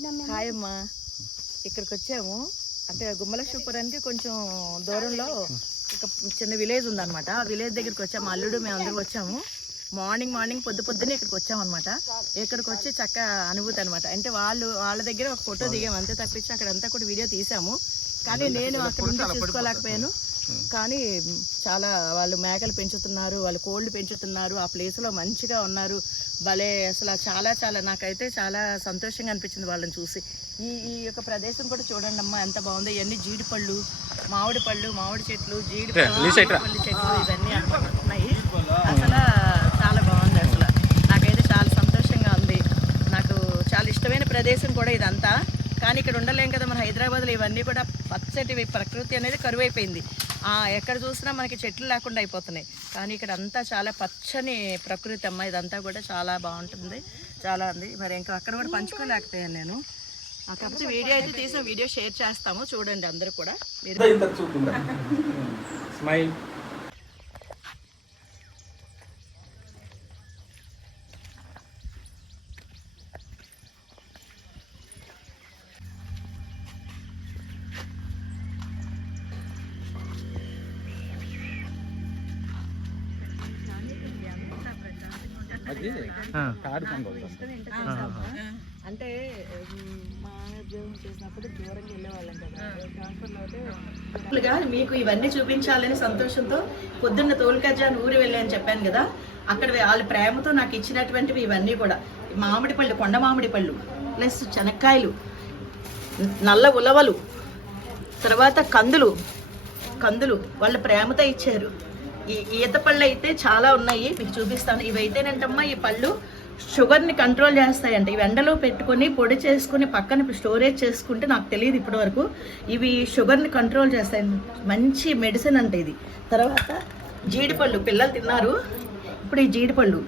Hi అమ్మా, ఇక్కడికి వచ్చాము. అంటే గుమ్మలక్ష్మీపురానికి కొంచెం దూరంలో ఒక చిన్న విలేజ్ ఉందన్నమాట. ఆ విలేజ్ దగ్గరికి వచ్చాము. అల్లుడు మేము అందరూ వచ్చాము. మార్నింగ్ పొద్దున్నే ఇక్కడికి వచ్చాము అనమాట. ఇక్కడికి వచ్చి చక్క అనుభూతి అనమాట. అంటే వాళ్ళ దగ్గర ఒక ఫోటో దిగాము, అంతే తప్పించి అక్కడంతా కూడా వీడియో తీసాము. కానీ నేను అక్కడ నుండి తీసుకోలేకపోయాను. కానీ చాలా వాళ్ళు మేకలు పెంచుతున్నారు, వాళ్ళు కోళ్ళు పెంచుతున్నారు, ఆ ప్లేస్లో మంచిగా ఉన్నారు. భలే అసలు చాలా నాకైతే చాలా సంతోషంగా అనిపించింది వాళ్ళని చూసి. ఈ యొక్క ప్రదేశం కూడా చూడండి అమ్మా, ఎంత బాగుందో. ఇవన్నీ జీడిపళ్ళు, మామిడి చెట్లు, జీడిపళ్ళు చెట్లు ఇవన్నీ ఉన్నాయి. అసలు చాలా బాగుంది. అసలు నాకైతే చాలా సంతోషంగా ఉంది. నాకు చాలా ఇష్టమైన ప్రదేశం కూడా ఇదంతా. కానీ ఇక్కడ ఉండలేం కదా, మన హైదరాబాద్లో ఇవన్నీ కూడా పచ్చటి ప్రకృతి అనేది కరువైపోయింది. ఎక్కడ చూసినా మనకి చెట్లు లేకుండా అయిపోతున్నాయి. కానీ ఇక్కడ అంతా చాలా పచ్చని ప్రకృతి అమ్మ. ఇదంతా కూడా చాలా బాగుంటుంది, చాలా ఉంది. మరి ఇంకా అక్కడ కూడా పంచుకోలేకపోయాను నేను. కాకపోతే వీడియో అయితే తీసిన వీడియో షేర్ చేస్తాము, చూడండి అందరూ కూడా. మీరు అంటే మా ఉద్యోగం చేసినప్పుడు దూరంగా వెళ్ళేవాళ్ళం కదా, ట్రాన్స్ఫర్లో అయితే మీకు ఇవన్నీ చూపించాలని సంతోషంతో పొద్దున్న తోలుకజ్జాని ఊరు వెళ్ళాయని చెప్పాను కదా. అక్కడ వాళ్ళ ప్రేమతో నాకు ఇచ్చినటువంటివి ఇవన్నీ కూడా మామిడి పళ్ళు, కొండ మామిడి పళ్ళు, ప్లస్ చెనక్కాయలు, నల్ల ఉలవలు, తర్వాత కందులు వాళ్ళ ప్రేమతో ఇచ్చారు. ఈ ఈత పళ్ళు అయితే చాలా ఉన్నాయి, మీకు చూపిస్తాను. ఇవైతేనంటమ్మా ఈ పళ్ళు షుగర్ని కంట్రోల్ చేస్తాయంట. ఇవి ఎండలో పెట్టుకొని పొడి చేసుకుని పక్కన స్టోరేజ్ చేసుకుంటే, నాకు తెలియదు ఇప్పటి వరకు, ఇవి షుగర్ని కంట్రోల్ చేస్తాయి. మంచి మెడిసిన్ అంటే ఇది. తర్వాత జీడిపళ్ళు పిల్లలు తిన్నారు. ఇప్పుడు ఈ జీడిపళ్ళు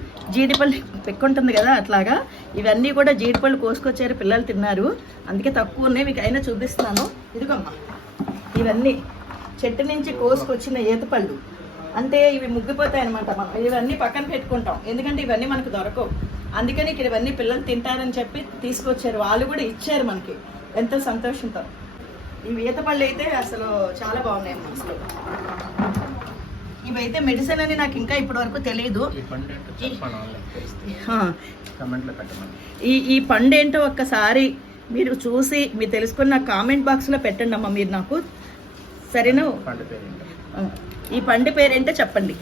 పెక్కుంటుంది కదా, అట్లాగా ఇవన్నీ కూడా జీడిపళ్ళు కోసుకొచ్చారు, పిల్లలు తిన్నారు. అందుకే తక్కువ ఉన్నాయి, మీకు అయినా చూపిస్తున్నాను. ఇదిగమ్మా, ఇవన్నీ చెట్టు నుంచి కోసుకొచ్చిన ఈతపళ్ళు. అంటే ఇవి ముగ్గిపోతాయి అనమాట. మనం ఇవన్నీ పక్కన పెట్టుకుంటాం, ఎందుకంటే ఇవన్నీ మనకు దొరకవు. అందుకని ఇక్కడ ఇవన్నీ పిల్లలు తింటారని చెప్పి తీసుకొచ్చారు. వాళ్ళు కూడా ఇచ్చారు మనకి, ఎంతో సంతోషంతో. ఇవి ఈతపళ్ళు అయితే అసలు చాలా బాగున్నాయి అమ్మా. అసలు ఇవైతే మెడిసిన్ అని నాకు ఇంకా ఇప్పటి వరకు తెలియదు. ఈ పండు ఏంటో ఒక్కసారి మీరు చూసి మీరు తెలుసుకుని నాకు కామెంట్ బాక్స్లో పెట్టండి అమ్మా. మీరు నాకు సరేనా, ఈ పండు పేరేంటో చెప్పండి.